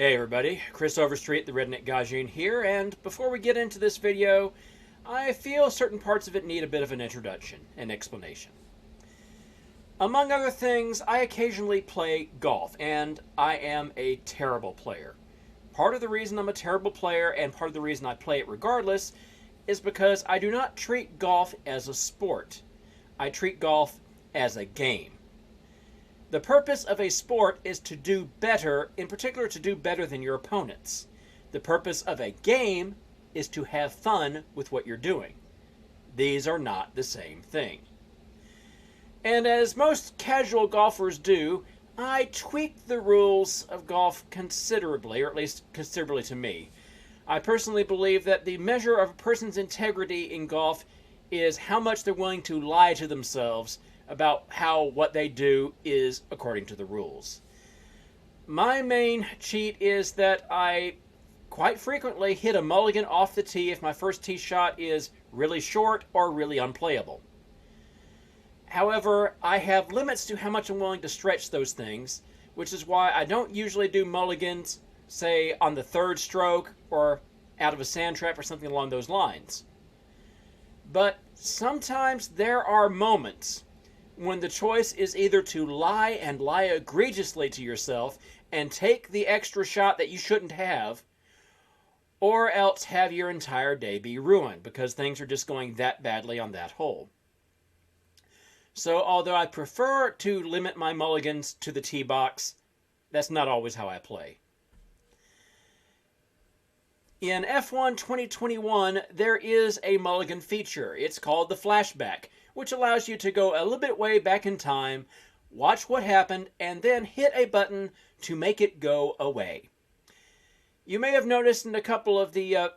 Hey everybody, Kris Overstreet, the Redneck Gaijin here, and before we get into this video, I feel certain parts of it need a bit of an introduction and explanation. Among other things, I occasionally play golf, and I am a terrible player. Part of the reason I'm a terrible player, and part of the reason I play it regardless, is because I do not treat golf as a sport. I treat golf as a game. The purpose of a sport is to do better, in particular to do better than your opponents. The purpose of a game is to have fun with what you're doing. These are not the same thing. And as most casual golfers do, I tweak the rules of golf considerably, or at least considerably to me. I personally believe that the measure of a person's integrity in golf is how much they're willing to lie to themselves about how what they do is according to the rules. My main cheat is that I quite frequently hit a mulligan off the tee if my first tee shot is really short or really unplayable. However, I have limits to how much I'm willing to stretch those things, which is why I don't usually do mulligans, say, on the third stroke or out of a sand trap or something along those lines. But sometimes there are moments when the choice is either to lie and lie egregiously to yourself and take the extra shot that you shouldn't have, or else have your entire day be ruined because things are just going that badly on that hole. So although I prefer to limit my mulligans to the tee box, that's not always how I play. In F1 2021, there is a mulligan feature. It's called the flashback, which allows you to go a little bit way back in time, watch what happened, and then hit a button to make it go away. You may have noticed in a couple of the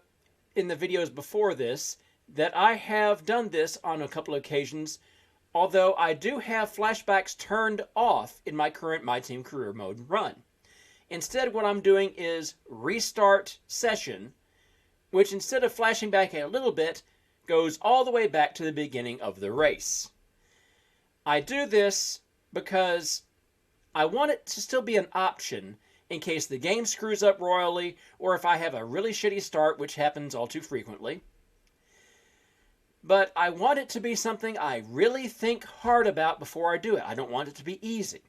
in the videos before this that I have done this on a couple of occasions, although I do have flashbacks turned off in my current My Team Career Mode run. Instead, what I'm doing is restart session, which instead of flashing back a little bit, goes all the way back to the beginning of the race. I do this because I want it to still be an option in case the game screws up royally or if I have a really shitty start, which happens all too frequently. But I want it to be something I really think hard about before I do it. I don't want it to be easy.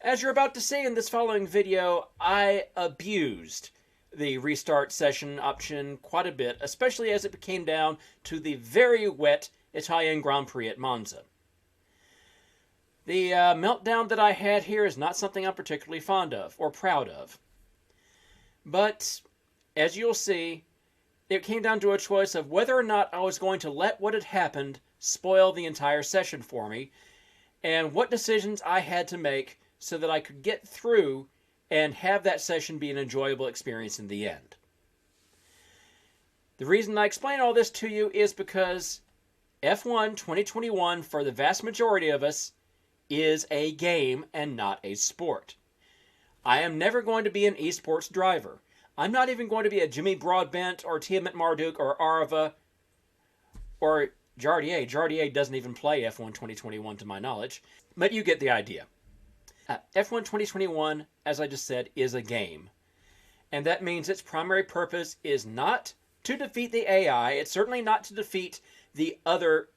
As you're about to see in this following video, I abused the restart session option quite a bit, especially as it came down to the very wet Italian Grand Prix at MONZA. The meltdown that I had here is not something I'm particularly fond of or proud of. But, as you'll see, it came down to a choice of whether or not I was going to let what had happened spoil the entire session for me, and what decisions I had to make so that I could get through and have that session be an enjoyable experience in the end. The reason I explain all this to you is because F1 2021, for the vast majority of us, is a game and not a sport. I am never going to be an esports driver. I'm not even going to be a Jimmy Broadbent or Tiamat Marduk or Arva or Jardier. Jardier doesn't even play F1 2021 to my knowledge, but you get the idea. F1 2021, as I just said, is a game. And that means its primary purpose is not to defeat the AI. It's certainly not to defeat the other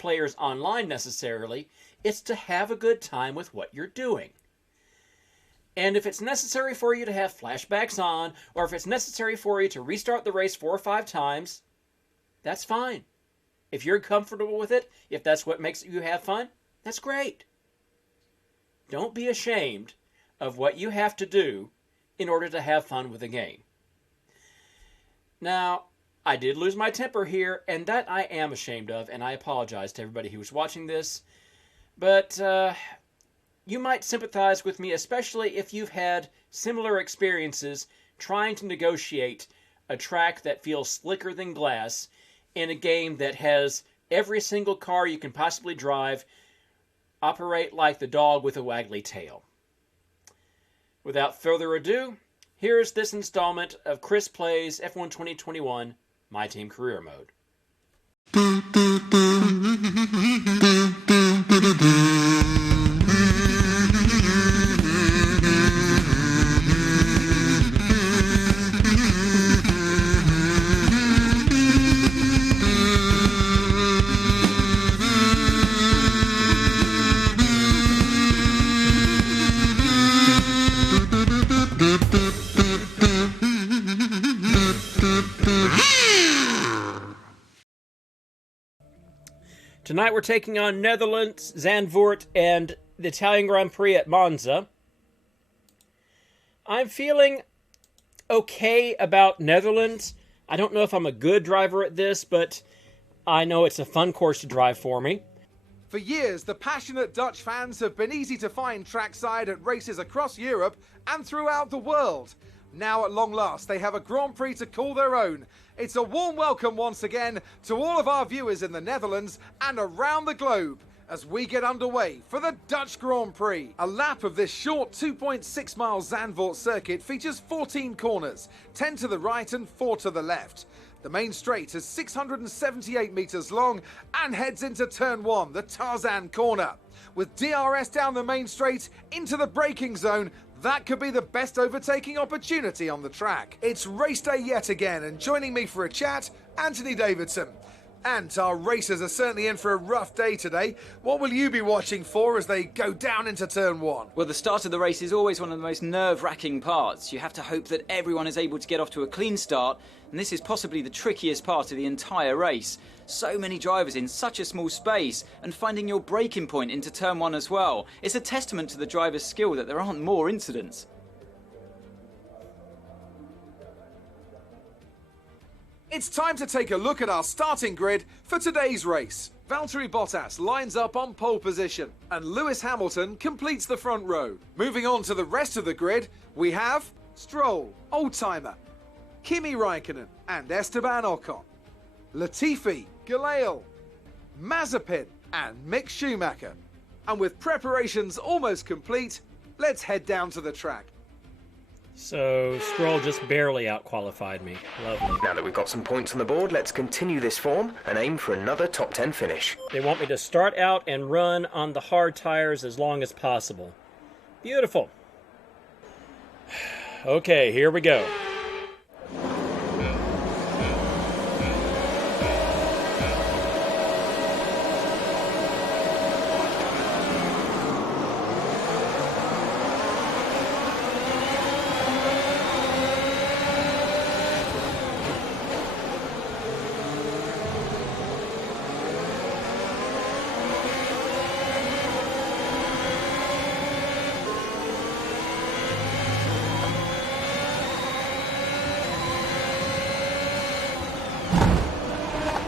players online necessarily. It's to have a good time with what you're doing. And if it's necessary for you to have flashbacks on, or if it's necessary for you to restart the race 4 or 5 times, that's fine. If you're comfortable with it, if that's what makes you have fun, that's great. Don't be ashamed of what you have to do in order to have fun with the game. Now, I did lose my temper here, and that I am ashamed of, and I apologize to everybody who was watching this. But you might sympathize with me, especially if you've had similar experiences trying to negotiate a track that feels slicker than glass in a game that has every single car you can possibly drive operate like the dog with a waggly tail. Without further ado, here's this installment of Kris Plays F1 2021 My Team Career Mode. Tonight we're taking on Netherlands, Zandvoort, and the Italian Grand Prix at Monza. I'm feeling okay about Netherlands. I don't know if I'm a good driver at this, but I know it's a fun course to drive for me. For years, the passionate Dutch fans have been easy to find trackside at races across Europe and throughout the world. Now at long last, they have a Grand Prix to call their own. It's a warm welcome once again to all of our viewers in the Netherlands and around the globe as we get underway for the Dutch Grand Prix. A lap of this short 2.6 mile Zandvoort circuit features 14 corners, 10 to the right and 4 to the left. The main straight is 678 metres long and heads into turn 1, the Tarzan corner. With DRS down the main straight into the braking zone, that could be the best overtaking opportunity on the track. It's race day yet again, and joining me for a chat, Anthony Davidson. And our racers are certainly in for a rough day today. What will you be watching for as they go down into turn 1? Well, the start of the race is always one of the most nerve-wracking parts. You have to hope that everyone is able to get off to a clean start, and this is possibly the trickiest part of the entire race. So many drivers in such a small space, and finding your braking point into turn 1 as well. It's a testament to the driver's skill that there aren't more incidents. It's time to take a look at our starting grid for today's race. Valtteri Bottas lines up on pole position, and Lewis Hamilton completes the front row. Moving on to the rest of the grid, we have Stroll, Oldtimer, Kimi Räikkönen and Esteban Ocon, Latifi, Gelael, Mazepin and Mick Schumacher. And with preparations almost complete, let's head down to the track. So, Stroll just barely outqualified me. Lovely. Now that we've got some points on the board, let's continue this form and aim for another top 10 finish. They want me to start out and run on the hard tires as long as possible. Beautiful. Okay, here we go.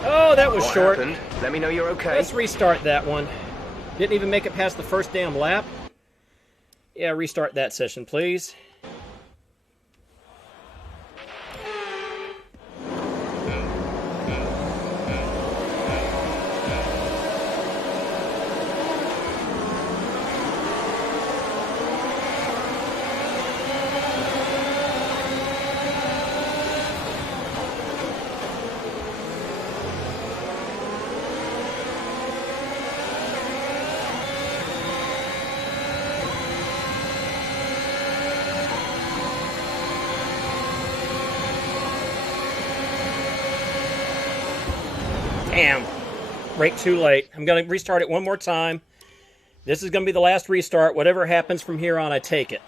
Oh, that was short. What happened? Let me know you're okay. Let's restart that one. Didn't even make it past the first damn lap. Yeah, restart that session, please. Damn. Brake too late. I'm going to restart it one more time. This is going to be the last restart. Whatever happens from here on, I take it.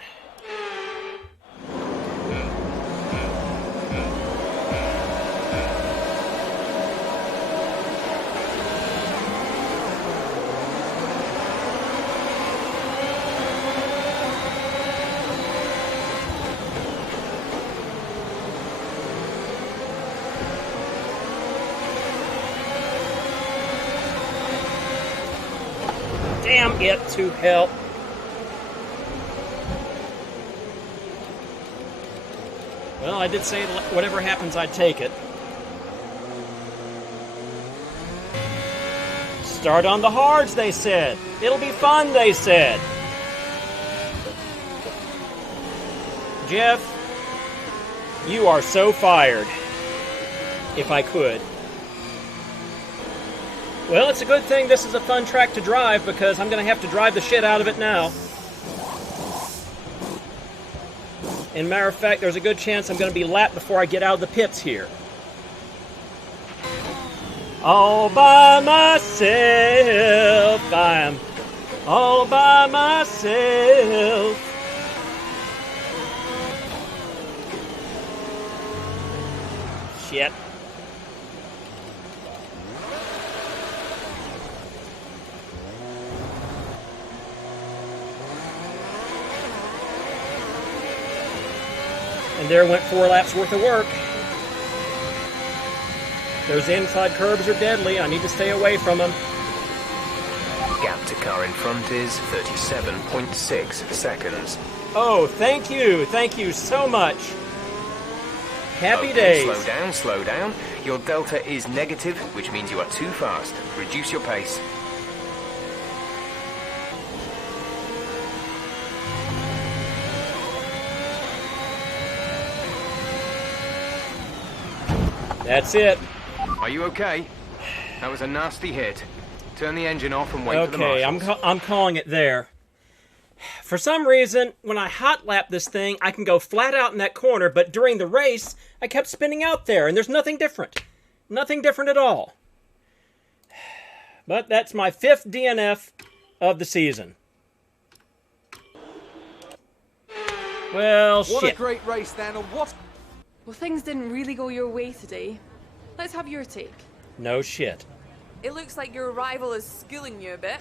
Damn it to hell. Well, I did say whatever happens, I'd take it. Start on the hards, they said. It'll be fun, they said. Jeff, you are so fired. If I could. Well, it's a good thing this is a fun track to drive because I'm going to have to drive the shit out of it now. And matter of fact, there's a good chance I'm going to be lapped before I get out of the pits here. All by myself, I'm all by myself. Shit. And there went 4 laps worth of work. Those inside curbs are deadly. I need to stay away from them. Gap to car in front is 37.6 seconds. Oh, thank you. Thank you so much. Happy days. Slow down, slow down. Your delta is negative, which means you are too fast. Reduce your pace. That's it. Are you okay? That was a nasty hit. Turn the engine off and wait for the marshals. Okay, I'm calling it there. For some reason, when I hot lap this thing, I can go flat out in that corner, but during the race, I kept spinning out there, and there's nothing different. Nothing different at all. But that's my 5th DNF of the season. Well, What shit. a great race then, and what... Well, things didn't really go your way today. Let's have your take. No shit. It looks like your rival is schooling you a bit.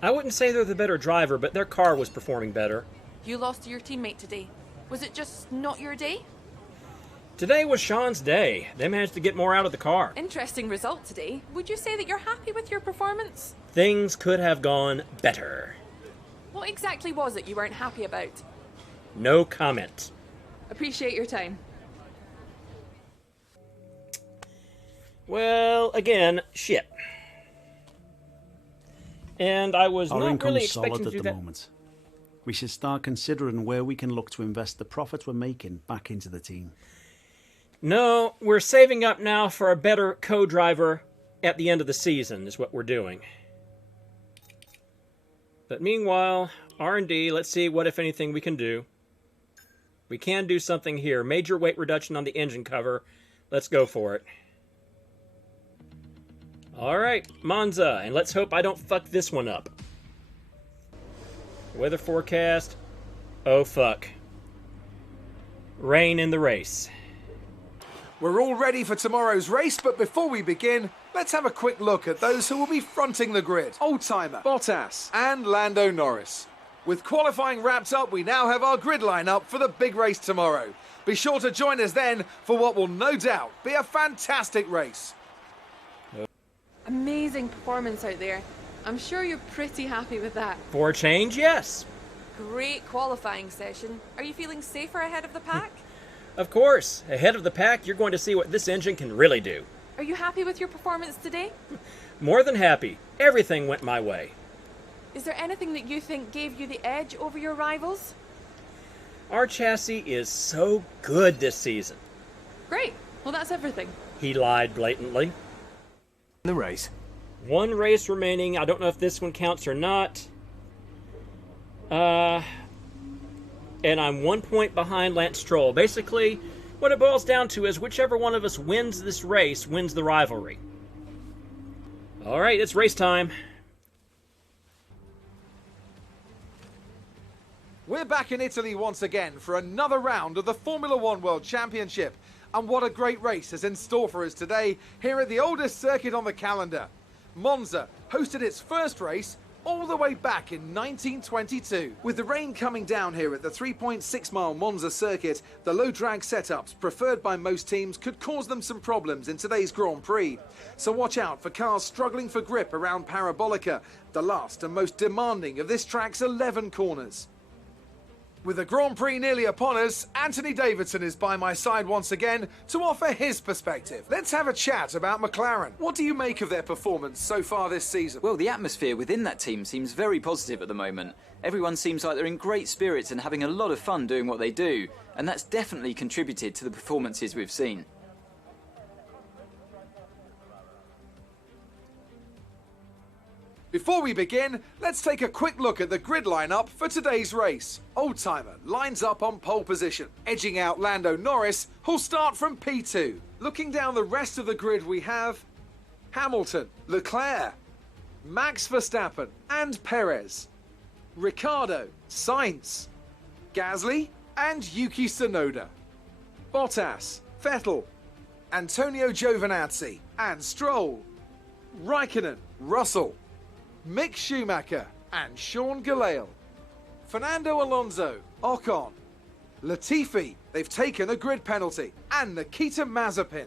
I wouldn't say they're the better driver, but their car was performing better. You lost to your teammate today. Was it just not your day? Today was Sean's day. They managed to get more out of the car. Interesting result today. Would you say that you're happy with your performance? Things could have gone better. What exactly was it you weren't happy about? No comment. Appreciate your time. Well, again, shit. And I was Our not income's really expecting solid to at do the that. moment. We should start considering where we can look to invest the profit we're making back into the team. No, we're saving up now for a better co-driver at the end of the season is what we're doing. But meanwhile, R&D, let's see what, if anything, we can do. We can do something here. Major weight reduction on the engine cover. Let's go for it. Alright, Monza, and let's hope I don't fuck this one up. Weather forecast. Oh, fuck. Rain in the race. We're all ready for tomorrow's race, but before we begin, let's have a quick look at those who will be fronting the grid. Oldtimer, Bottas, and Lando Norris. With qualifying wrapped up, we now have our grid lineup for the big race tomorrow. Be sure to join us then for what will no doubt be a fantastic race. Amazing performance out there. I'm sure you're pretty happy with that. For a change, yes. Great qualifying session. Are you feeling safer ahead of the pack? Of course, ahead of the pack, you're going to see what this engine can really do. Are you happy with your performance today? More than happy. Everything went my way. Is there anything that you think gave you the edge over your rivals? Our chassis is so good this season. Great. Well, that's everything. He lied blatantly. The race. One race remaining. I don't know if this one counts or not. And I'm 1 point behind Lance Stroll. Basically, what it boils down to is whichever one of us wins this race wins the rivalry. All right, it's race time. We're back in Italy once again for another round of the Formula One World Championship. And what a great race is in store for us today here at the oldest circuit on the calendar. Monza hosted its first race all the way back in 1922. With the rain coming down here at the 3.6-mile Monza circuit, the low drag setups preferred by most teams could cause them some problems in today's Grand Prix. So watch out for cars struggling for grip around Parabolica, the last and most demanding of this track's 11 corners. With the Grand Prix nearly upon us, Anthony Davidson is by my side once again to offer his perspective. Let's have a chat about McLaren. What do you make of their performance so far this season? Well, the atmosphere within that team seems very positive at the moment. Everyone seems like they're in great spirits and having a lot of fun doing what they do, and that's definitely contributed to the performances we've seen. Before we begin, let's take a quick look at the grid lineup for today's race. Oldtimer lines up on pole position, edging out Lando Norris, who'll start from P2. Looking down the rest of the grid, we have Hamilton, Leclerc, Max Verstappen and Perez, Ricciardo, Sainz, Gasly and Yuki Tsunoda, Bottas, Vettel, Antonio Giovinazzi and Stroll, Raikkonen, Russell, Mick Schumacher and Sean Gelael, Fernando Alonso, Ocon, Latifi, they've taken a grid penalty, and Nikita Mazepin.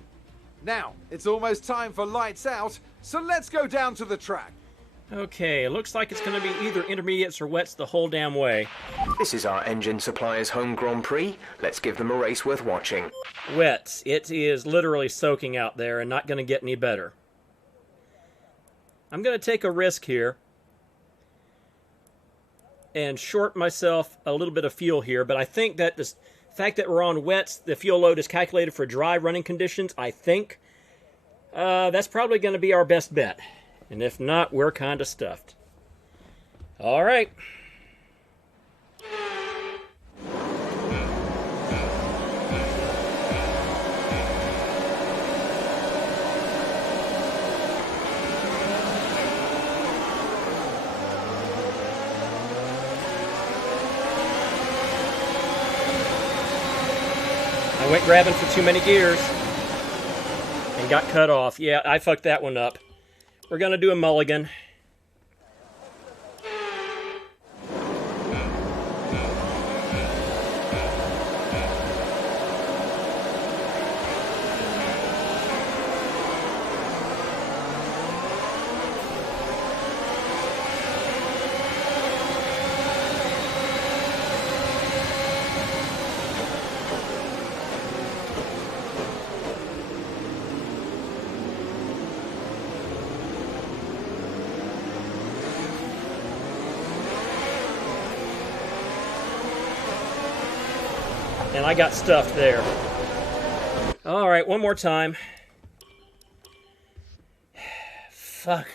Now, it's almost time for lights out, so let's go down to the track. Okay, it looks like it's going to be either intermediates or wets the whole damn way. This is our engine supplier's home Grand Prix. Let's give them a race worth watching. Wets. It is literally soaking out there and not going to get any better. I'm going to take a risk here and short myself a little bit of fuel here, but I think that the fact that we're on wets, the fuel load is calculated for dry running conditions. I think that's probably going to be our best bet. And if not, we're kind of stuffed. All right. I went grabbing for too many gears and got cut off. Yeah, I fucked that one up. We're going to do a mulligan. And I got stuffed there. All right, one more time. Fuck.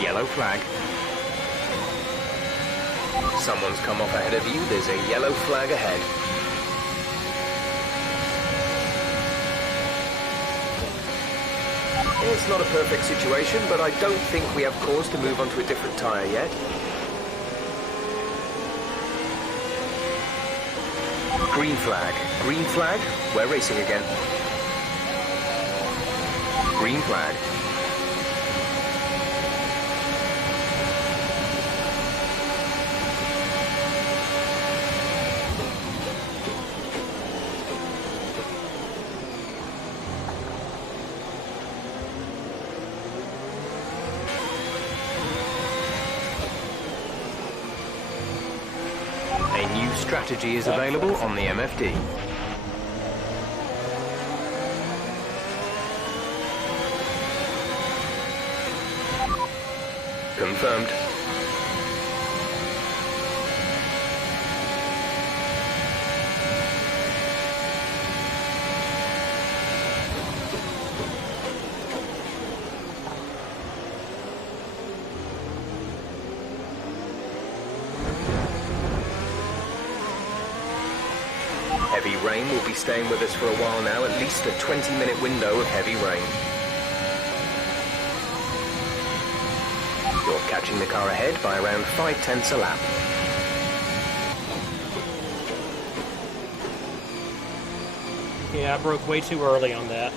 Yellow flag. Someone's come off ahead of you. There's a yellow flag ahead. It's not a perfect situation, but I don't think we have cause to move on to a different tyre yet. Green flag. Green flag. We're racing again. Green flag. A new strategy is available on the MFD. Confirmed. Heavy rain will be staying with us for a while now, at least a 20-minute window of heavy rain. You're catching the car ahead by around 5/10 a lap. Yeah, I broke way too early on that.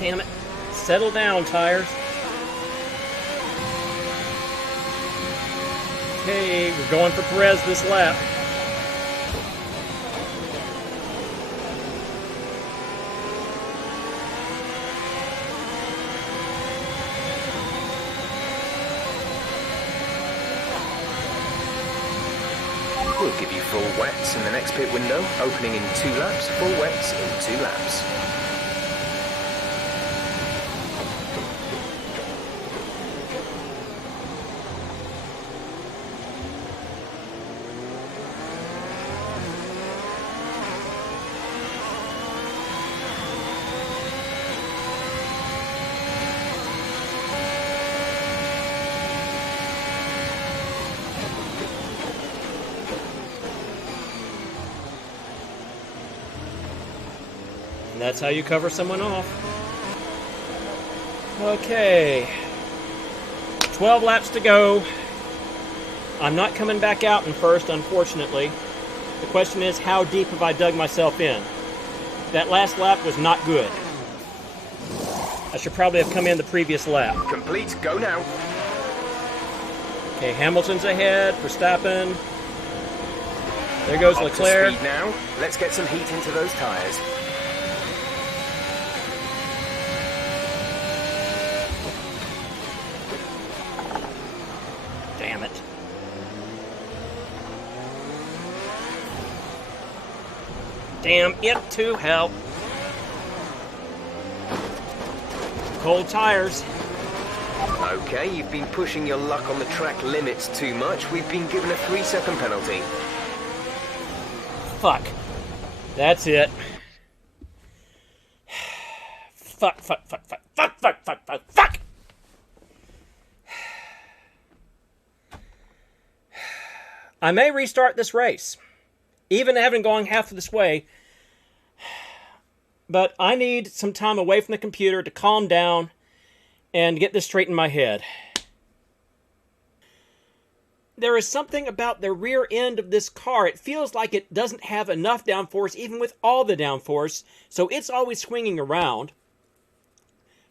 Damn it. Settle down, tires. Okay, we're going for Perez this lap. We'll give you full wets in the next pit window, opening in 2 laps, full wets in 2 laps. And that's how you cover someone off. Okay. 12 laps to go. I'm not coming back out in first, unfortunately. The question is, how deep have I dug myself in? That last lap was not good. I should probably have come in the previous lap. Complete, go now. Okay, Hamilton's ahead, Verstappen. There goes Up Leclerc. to speed now. Let's get some heat into those tyres. Damn it. Damn it to hell. Cold tires. Okay, you've been pushing your luck on the track limits too much. We've been given a 3-second penalty. Fuck. That's it. Fuck. I may restart this race, even having gone half of this way, but I need some time away from the computer to calm down and get this straight in my head. There is something about the rear end of this car. It feels like it doesn't have enough downforce, even with all the downforce, so it's always swinging around,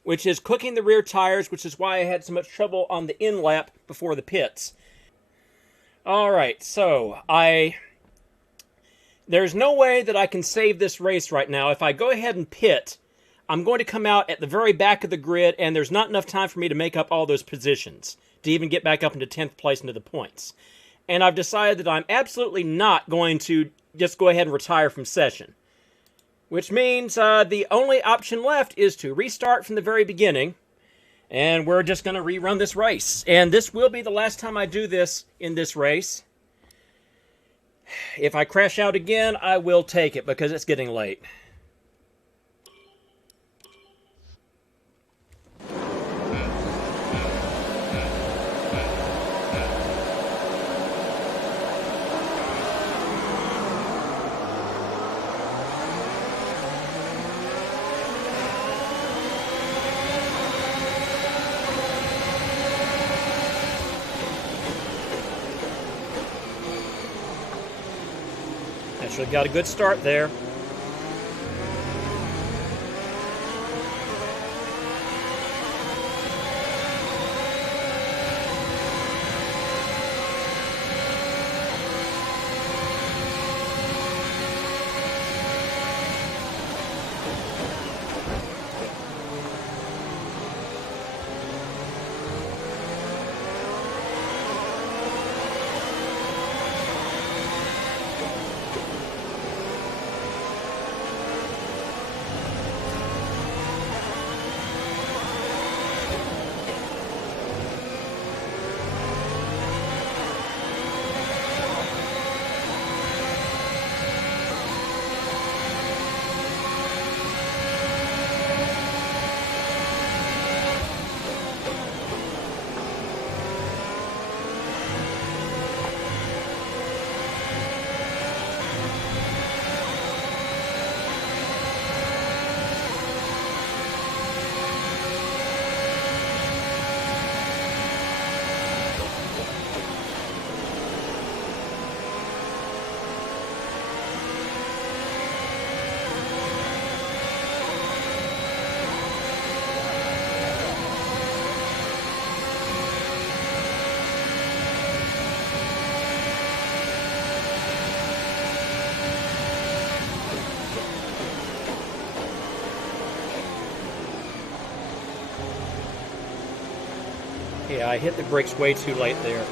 which is cooking the rear tires, which is why I had so much trouble on the in lap before the pits. Alright, so there's no way that I can save this race right now. If I go ahead and pit, I'm going to come out at the very back of the grid, and there's not enough time for me to make up all those positions to even get back up into 10th place into the points. And I've decided that I'm absolutely not going to just go ahead and retire from session. Which means the only option left is to restart from the very beginning, and we're just going to rerun this race. And this will be the last time I do this in this race. If I crash out again, I will take it because it's getting late. Actually got a good start there. Yeah, I hit the brakes way too late there.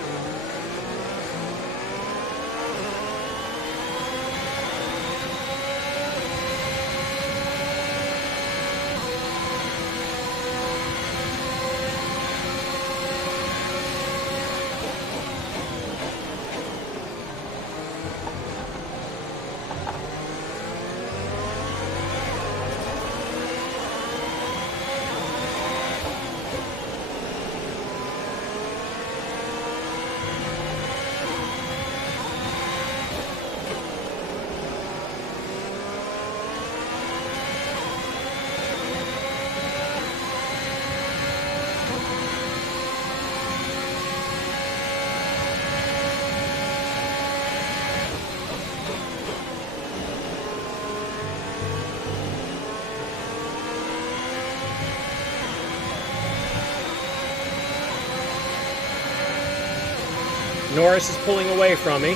Norris is pulling away from me.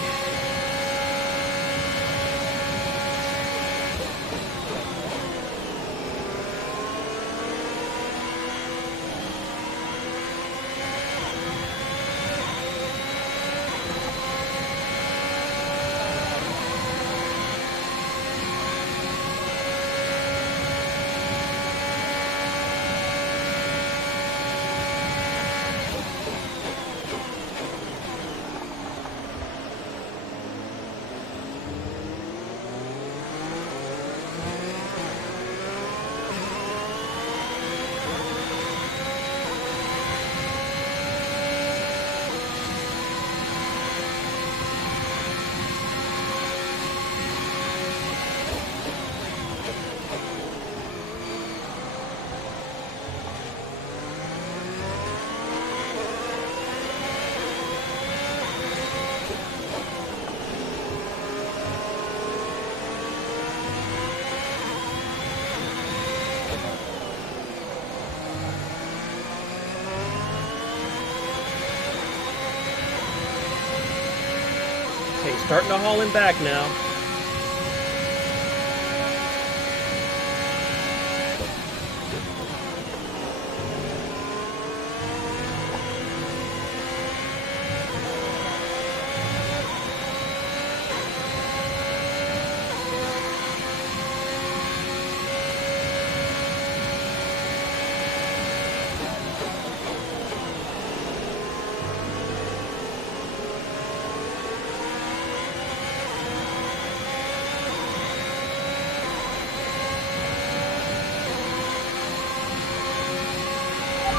Okay, starting to haul him back now.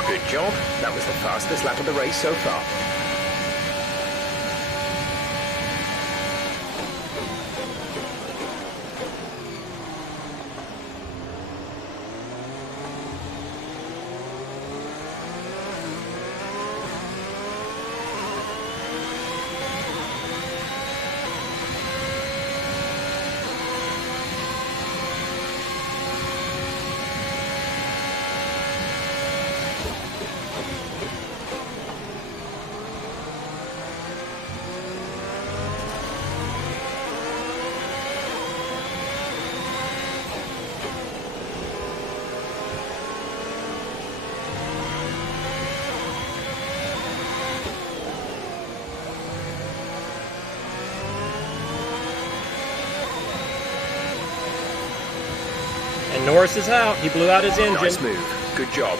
Good job. That was the fastest lap of the race so far. And Norris is out. He blew out his engine. Nice move. Good job.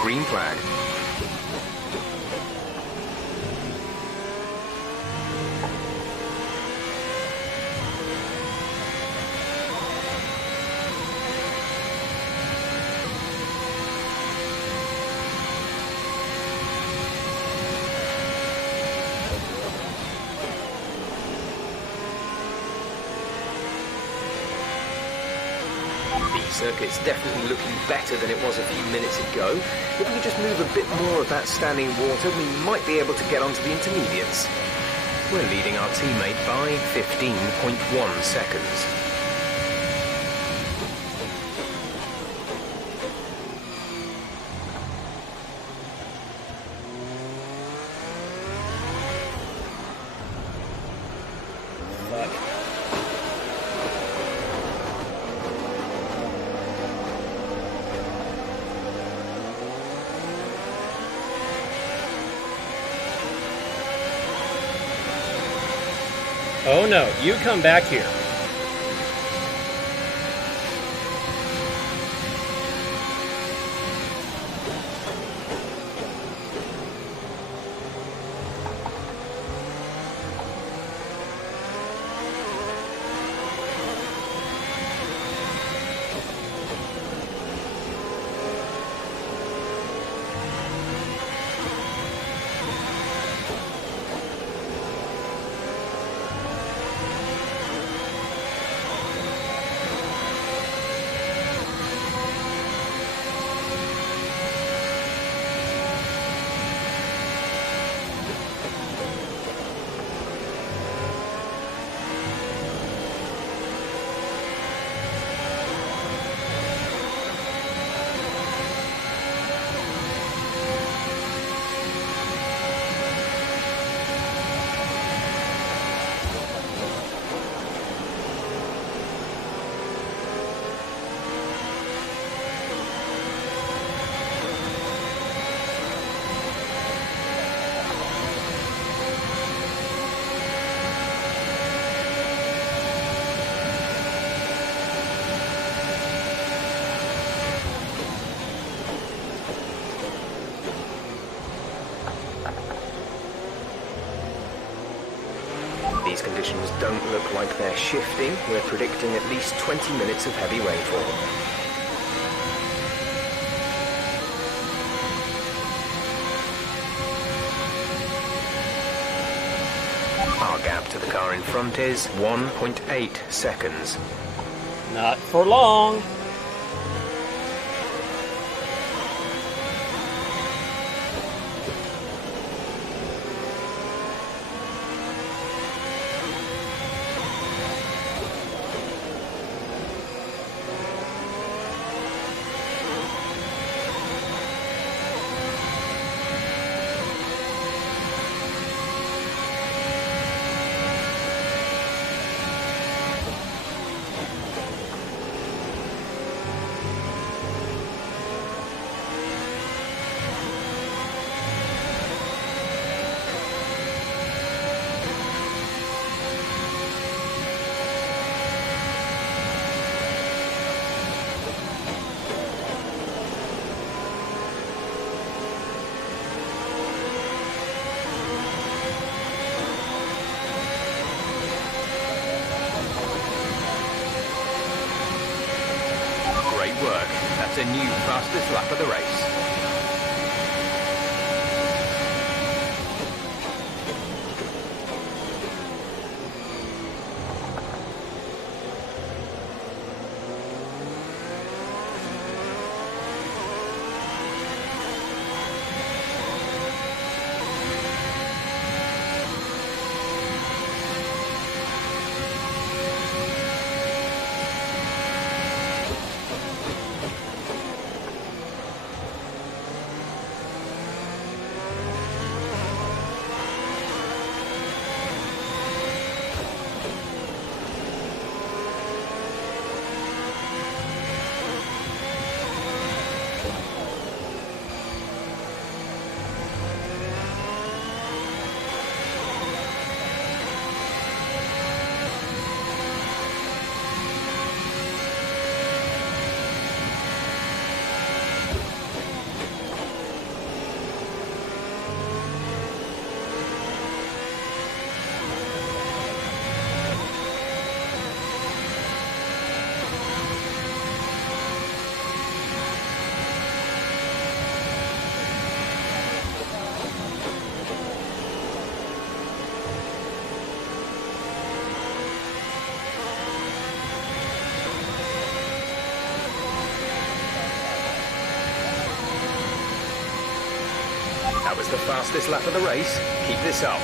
Green flag. The circuit's definitely looking better than it was a few minutes ago. If we could just move a bit more of that standing water, we might be able to get onto the intermediates. We're leading our teammate by 15.1 seconds. Oh no, you come back here. these conditions don't look like they're shifting. We're predicting at least 20 minutes of heavy rainfall. Our gap to the car in front is 1.8 seconds. Not for long. Work. That's a new fastest lap of the race. That was the fastest lap of the race. Keep this up.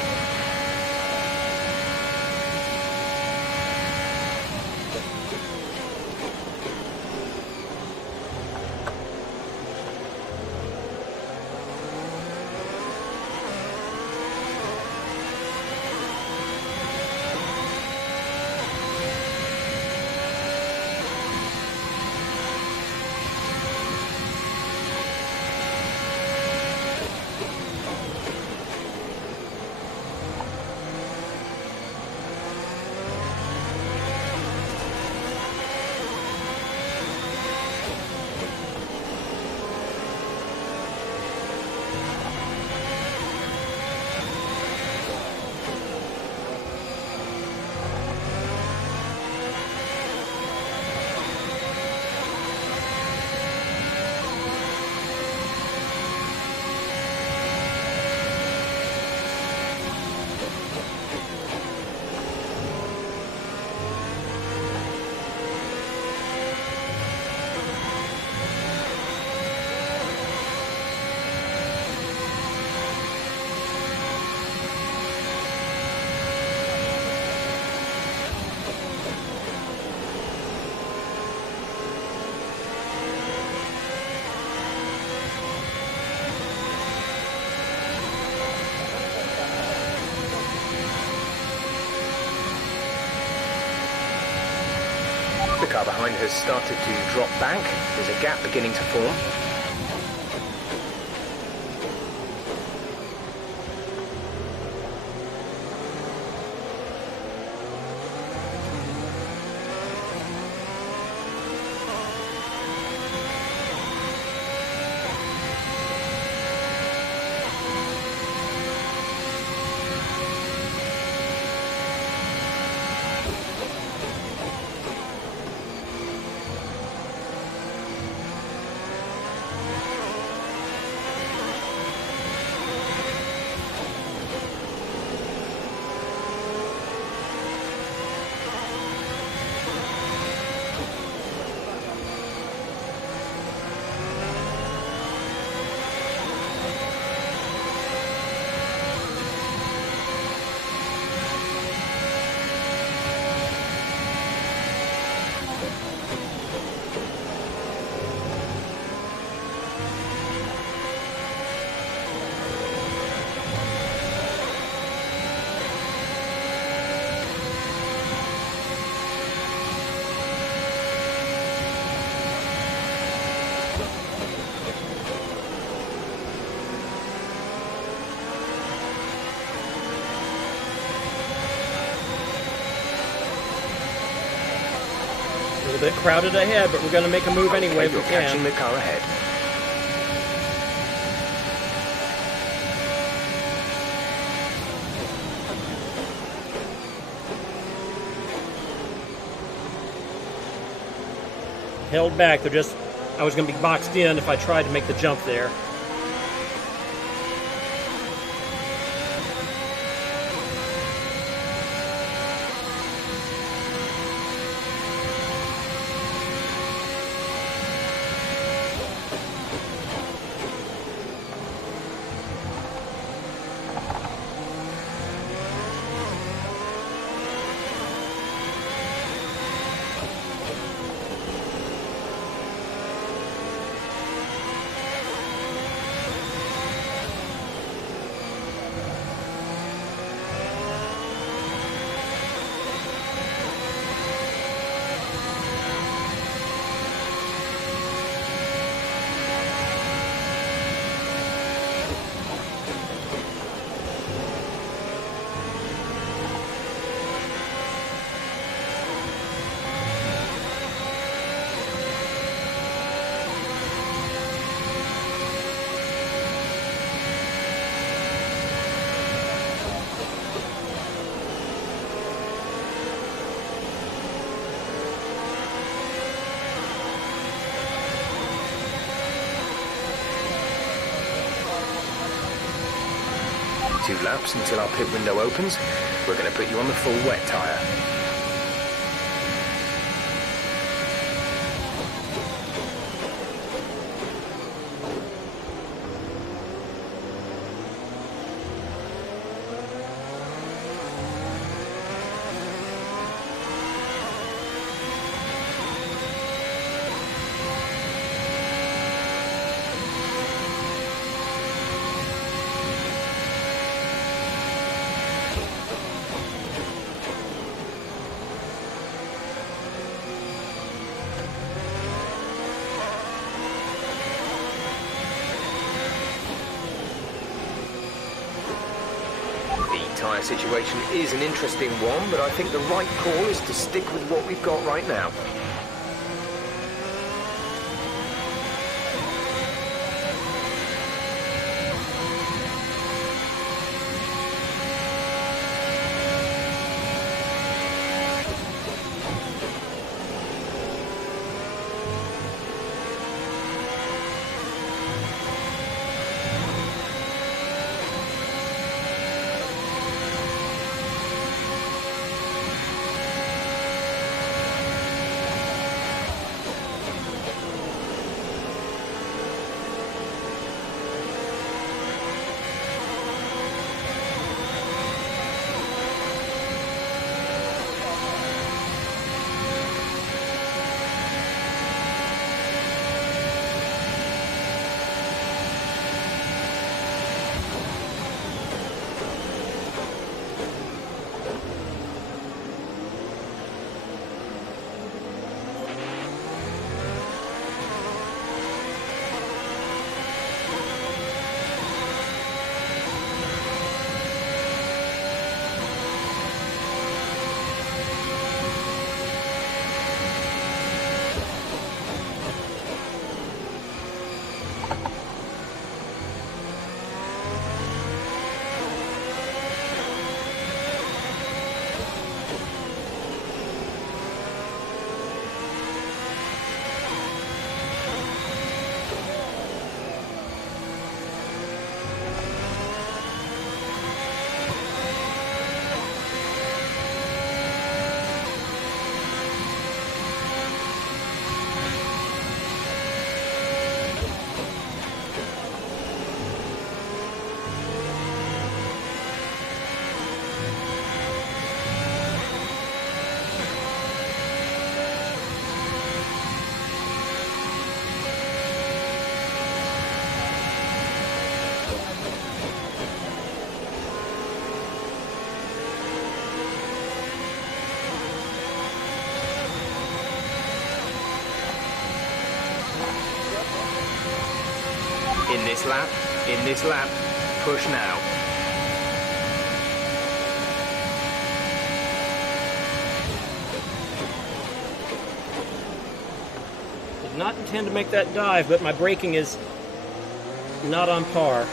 The car behind has started to drop back. There's a gap beginning to form. A little bit crowded ahead, but we're going to make a move anyway if we You're catching can. the car ahead. Held back. I was going to be boxed in if I tried to make the jump there. Two laps until our pit window opens. We're going to put you on the full wet tyre. Tyre situation is an interesting one, but I think the right call is to stick with what we've got right now. In this lap, push now. Did not intend to make that dive, but my braking is not on par.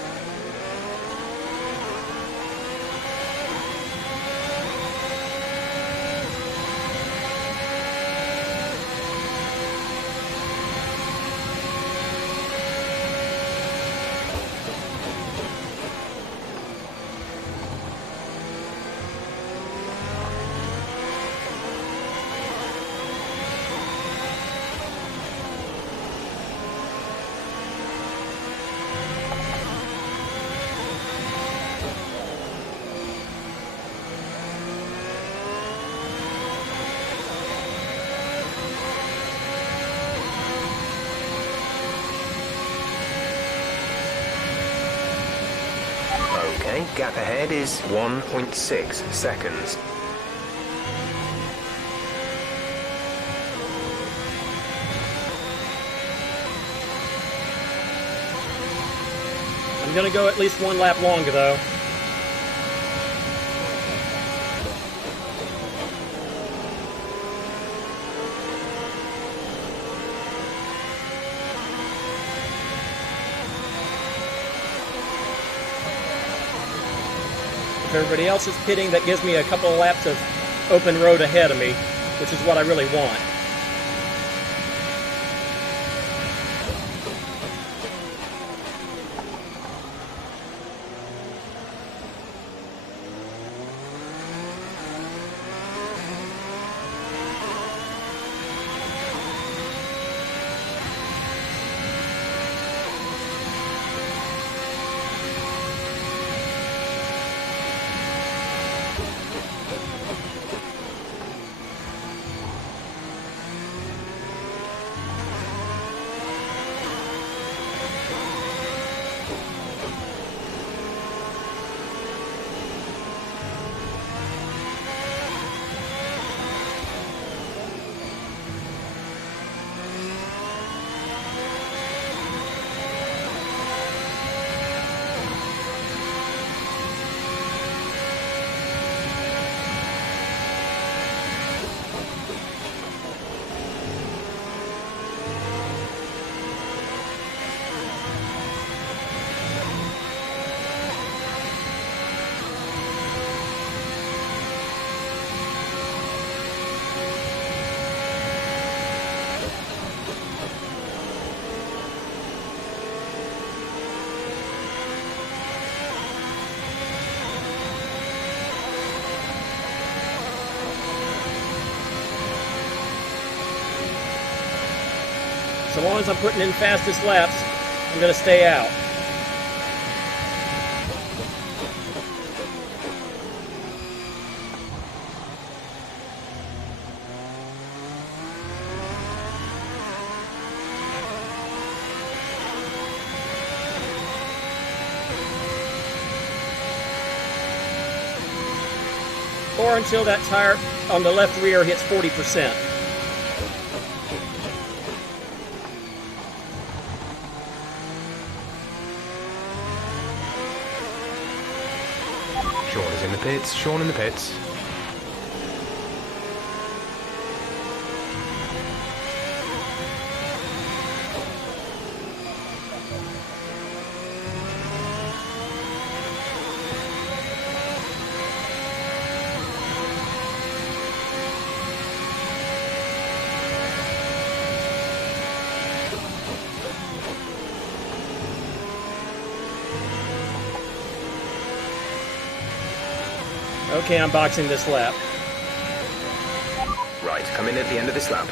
Okay, gap ahead is 1.6 seconds. I'm going to go at least one lap longer, though. If everybody else is pitting, that gives me a couple of laps of open road ahead of me, which is what I really want. So long as I'm putting in fastest laps, I'm going to stay out. Or until that tire on the left rear hits 40%. Sean is in the pits. Sean in the pits. Okay, I'm boxing this lap. Right, come in at the end of this lap.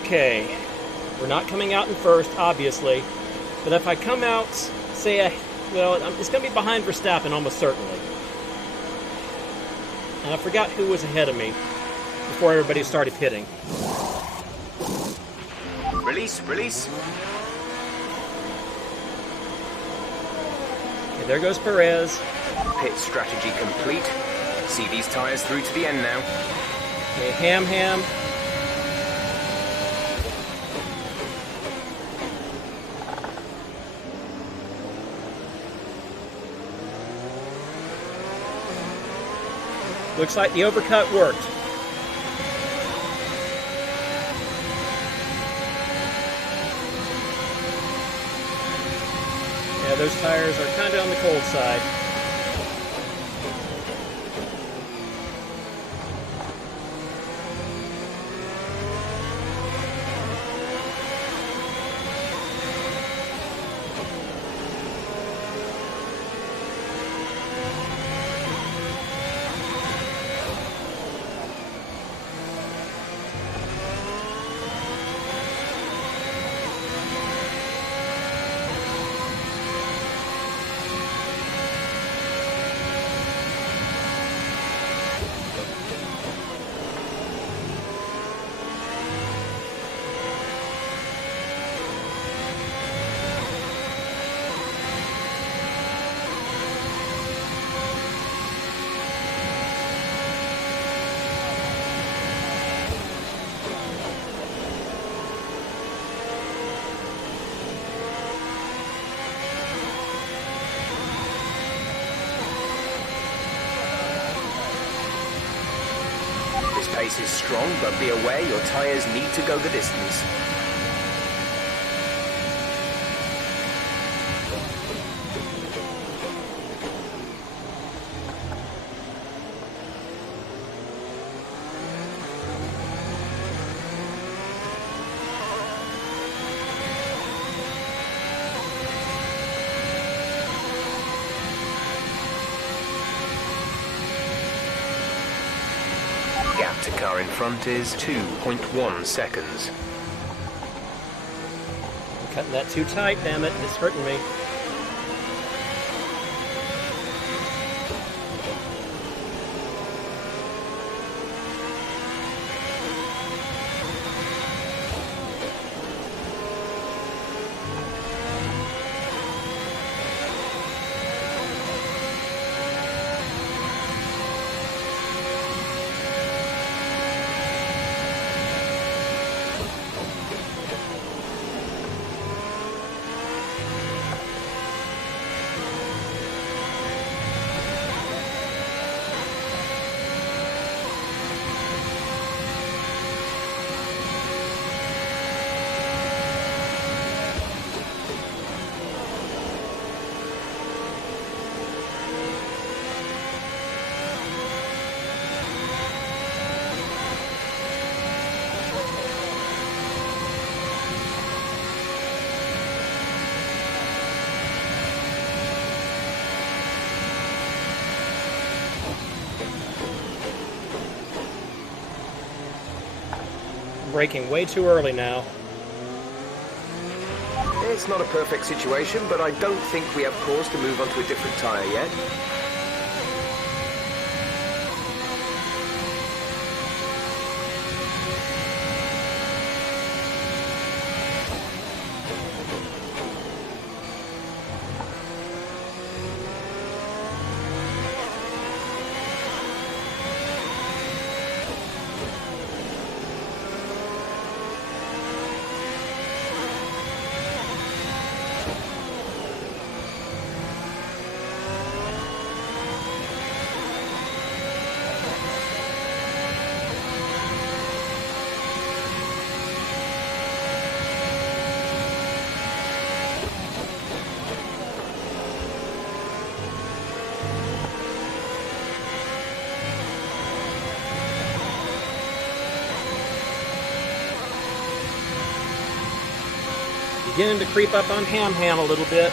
Okay, we're not coming out in first, obviously, but if I come out, say, well, it's going to be behind Verstappen almost certainly. And I forgot who was ahead of me before everybody started pitting. Release, release. Okay, there goes Perez. Pit strategy complete. See these tyres through to the end now. Okay, ham. Looks like the overcut worked. Yeah, those tires are kind of on the cold side. This pace is strong, but be aware your tyres need to go the distance. Gap to car in front is 2.1 seconds. I'm cutting that too tight, damn it, it's hurting me. Braking way too early now. It's not a perfect situation, but I don't think we have cause to move on to a different tyre yet. Beginning to creep up on ham a little bit.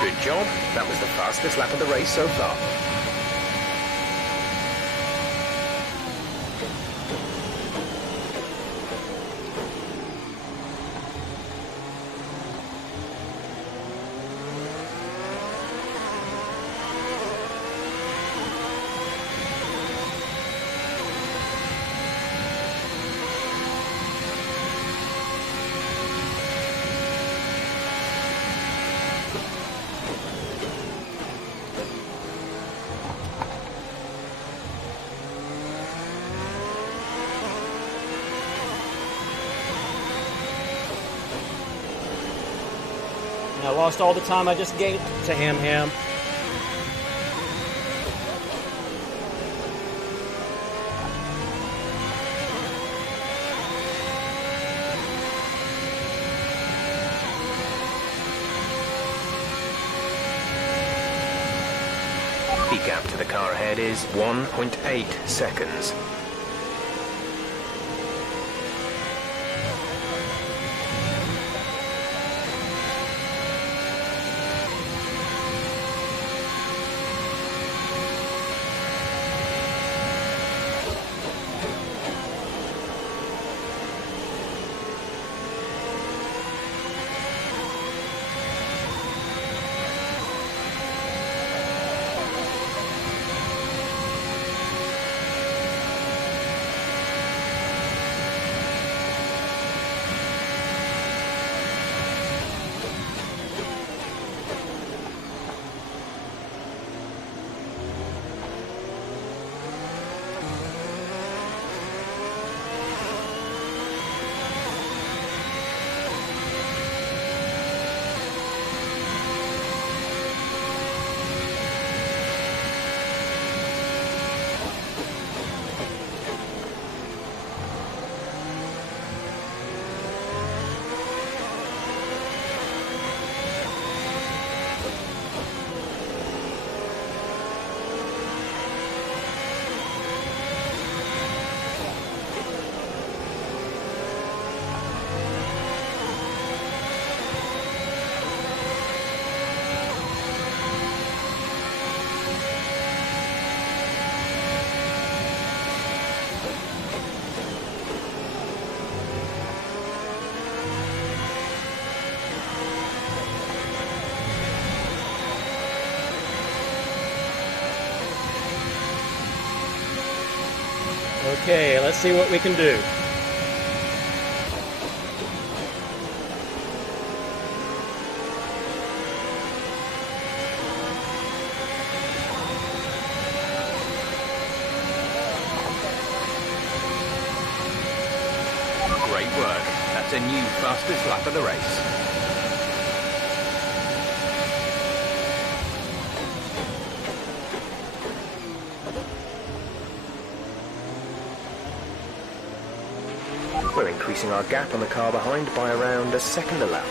Good job. That was the fastest lap of the race so far. lost all the time I just gave to Ham. The gap to the car ahead is 1.8 seconds. Okay, let's see what we can do. Great work. That's a new fastest lap of the race. We're increasing our gap on the car behind by around a second a lap.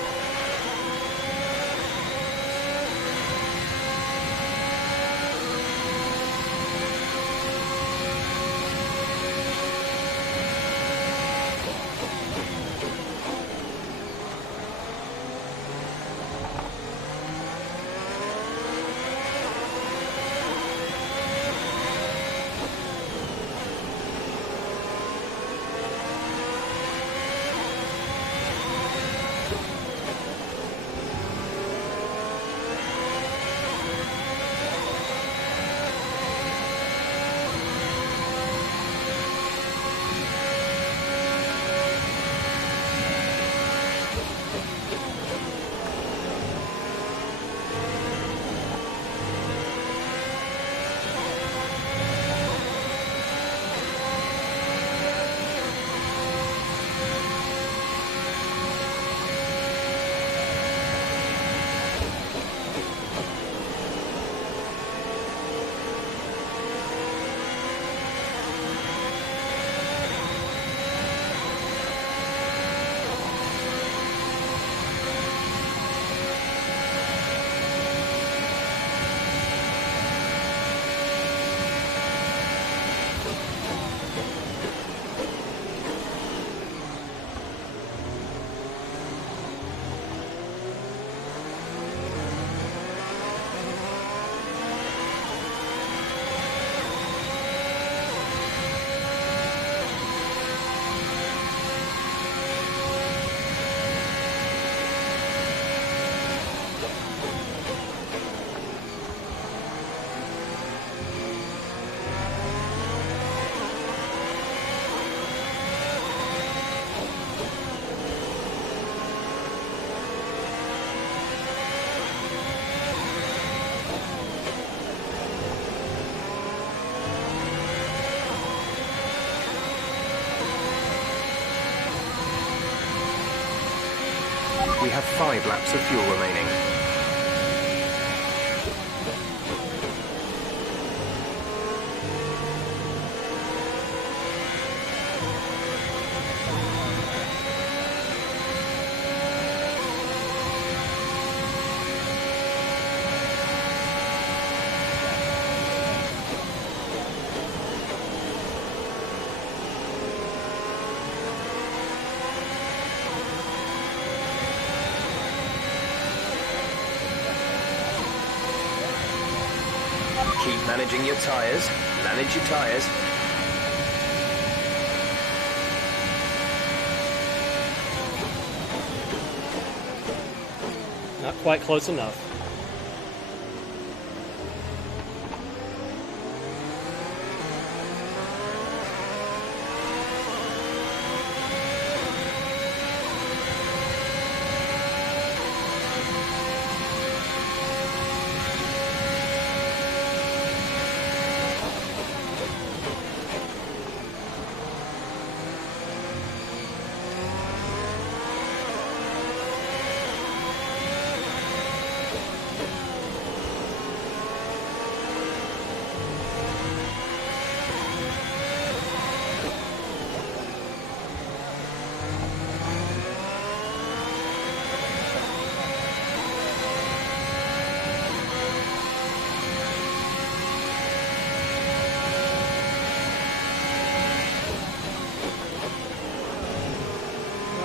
We have 5 laps of fuel remaining. Keep managing your tyres. Manage your tyres. Not quite close enough.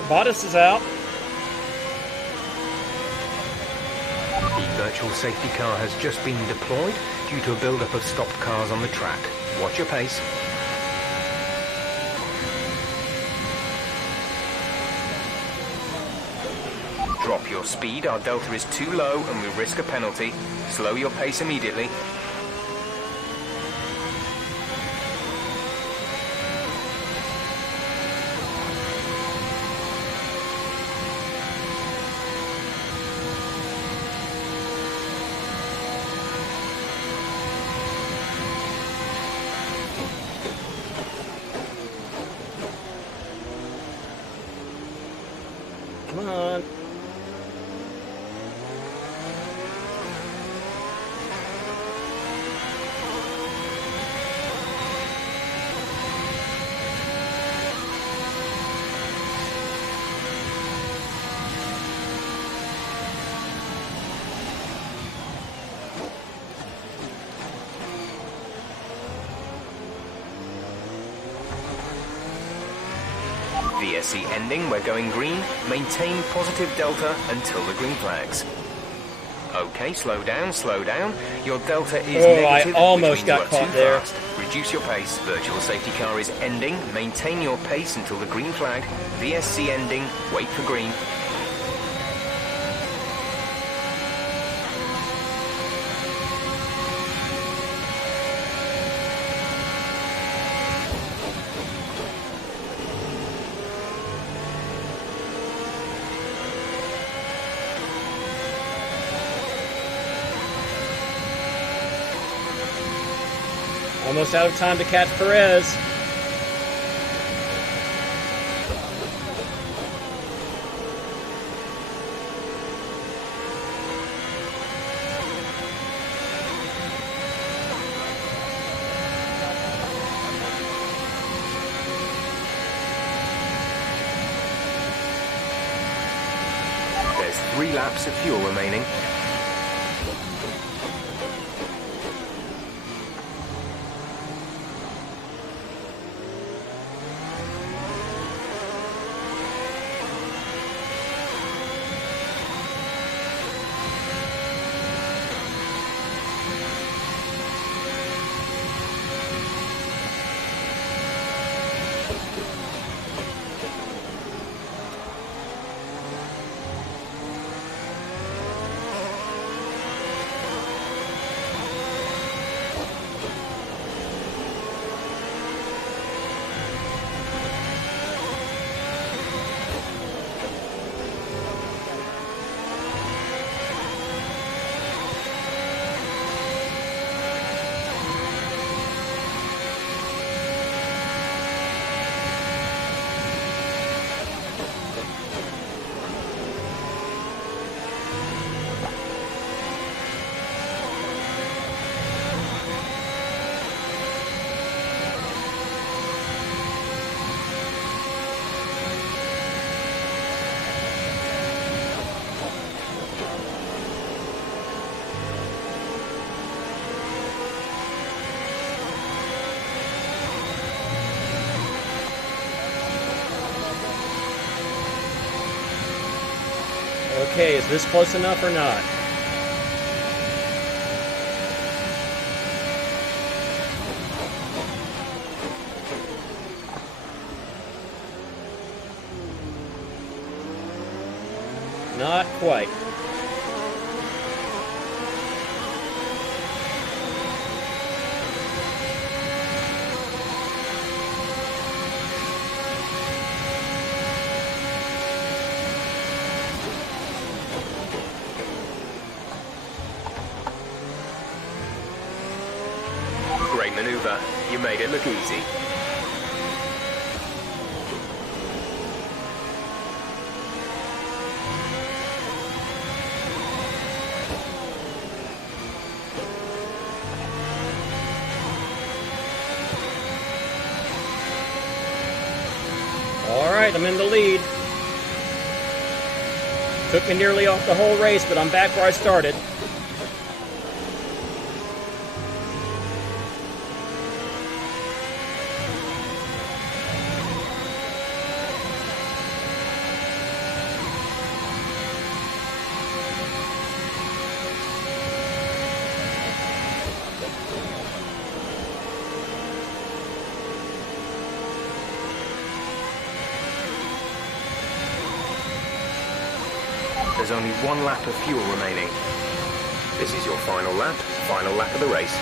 Bottas is out. The virtual safety car has just been deployed due to a build-up of stopped cars on the track. Watch your pace. Drop your speed, our delta is too low and we risk a penalty. Slow your pace immediately. Come on. VSC ending, we're going green. Maintain positive delta until the green flags. Okay, slow down, slow down. Your delta is negative, I almost which means got you are caught too there. fast. Reduce your pace. Virtual safety car is ending. Maintain your pace until the green flag. VSC ending, wait for green. Almost out of time to catch Perez. There's 3 laps of fuel remaining. Okay, is this close enough or not? Not quite. Great maneuver. You made it look easy. All right, I'm in the lead. Took me nearly off the whole race, but I'm back where I started. There's only one lap of fuel remaining. This is your final lap of the race.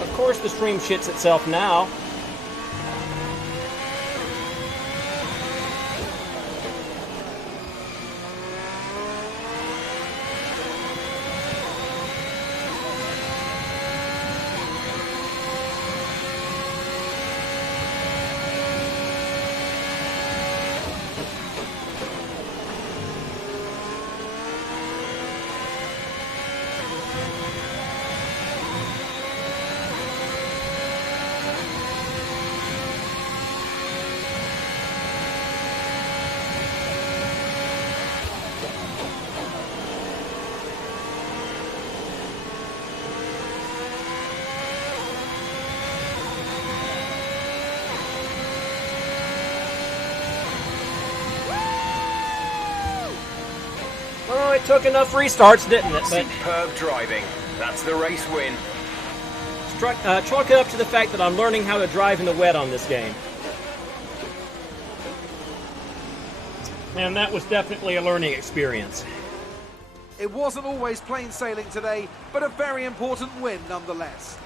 Of course the stream shits itself now. Oh, it took enough restarts, didn't it? But Superb driving. That's the race win. chalk it up to the fact that I'm learning how to drive in the wet on this game. And that was definitely a learning experience. It wasn't always plain sailing today, but a very important win nonetheless.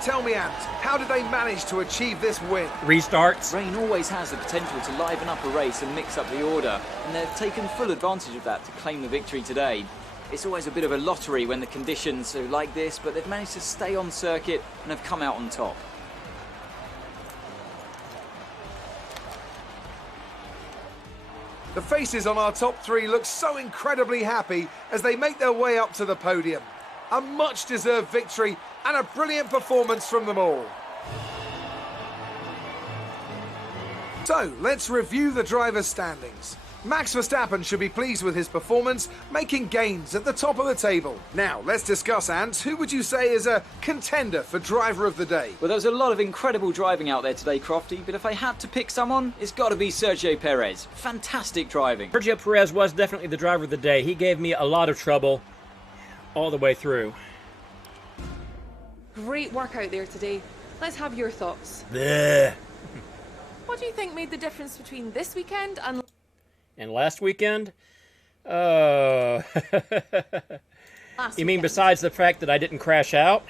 Tell me, Ant, how did they manage to achieve this win? Restarts. Rain always has the potential to liven up a race and mix up the order, and they've taken full advantage of that to claim the victory today. It's always a bit of a lottery when the conditions are like this, but they've managed to stay on circuit and have come out on top. The faces on our top three look so incredibly happy as they make their way up to the podium. A much-deserved victory and a brilliant performance from them all. So, let's review the drivers' standings. Max Verstappen should be pleased with his performance, making gains at the top of the table. Now, let's discuss, Ant. Who would you say is a contender for driver of the day? Well, there was a lot of incredible driving out there today, Crofty, but if I had to pick someone, it's got to be Sergio Perez. Fantastic driving. Sergio Perez was definitely the driver of the day. He gave me a lot of trouble all the way through. Great work out there today. Let's have your thoughts. Bleh. What do you think made the difference between this weekend and last weekend? Oh. last You mean weekend? besides the fact that I didn't crash out?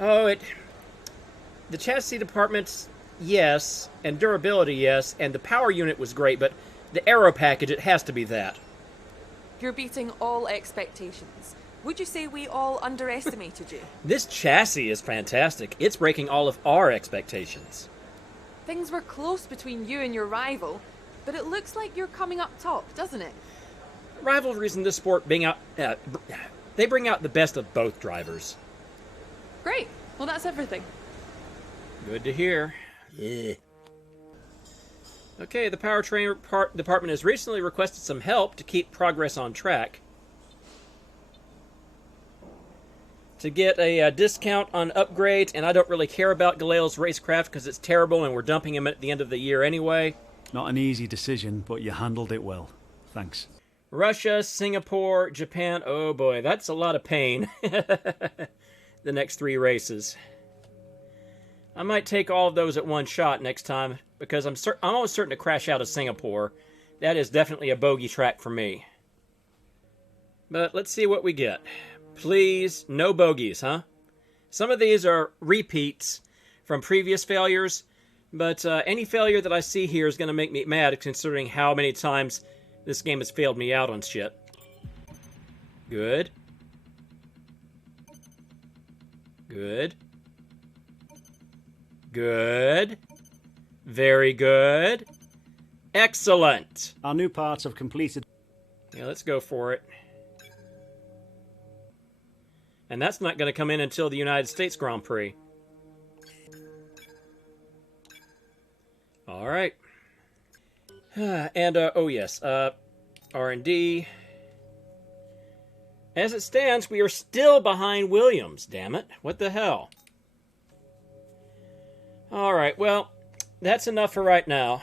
Oh, the chassis departments, yes, and durability, yes, and the power unit was great, but the aero package, it has to be that. You're beating all expectations. Would you say we all underestimated you? This chassis is fantastic. It's breaking all of our expectations. Things were close between you and your rival, but it looks like you're coming up top, doesn't it? Rivalries in this sport They bring out the best of both drivers. Great. Well, that's everything. Good to hear. Yeah. Okay, the powertrain department has recently requested some help to keep progress on track. To get a discount on upgrades, and I don't really care about Galeo's racecraft because it's terrible and we're dumping him at the end of the year anyway. Not an easy decision, but you handled it well. Thanks. Russia, Singapore, Japan. Oh boy, that's a lot of pain. The next 3 races. I might take all of those at one shot next time because I'm almost certain to crash out of Singapore. That is definitely a bogey track for me. But let's see what we get. Please, no bogeys, huh? Some of these are repeats from previous failures, but any failure that I see here is going to make me mad considering how many times this game has failed me out on shit. Good. Good. Good. Very good. Excellent. Our new parts have completed. Yeah, let's go for it. And that's not going to come in until the United States Grand Prix. All right. And, oh yes, R&D. As it stands, we are still behind Williams, damn it. What the hell? All right, well, that's enough for right now.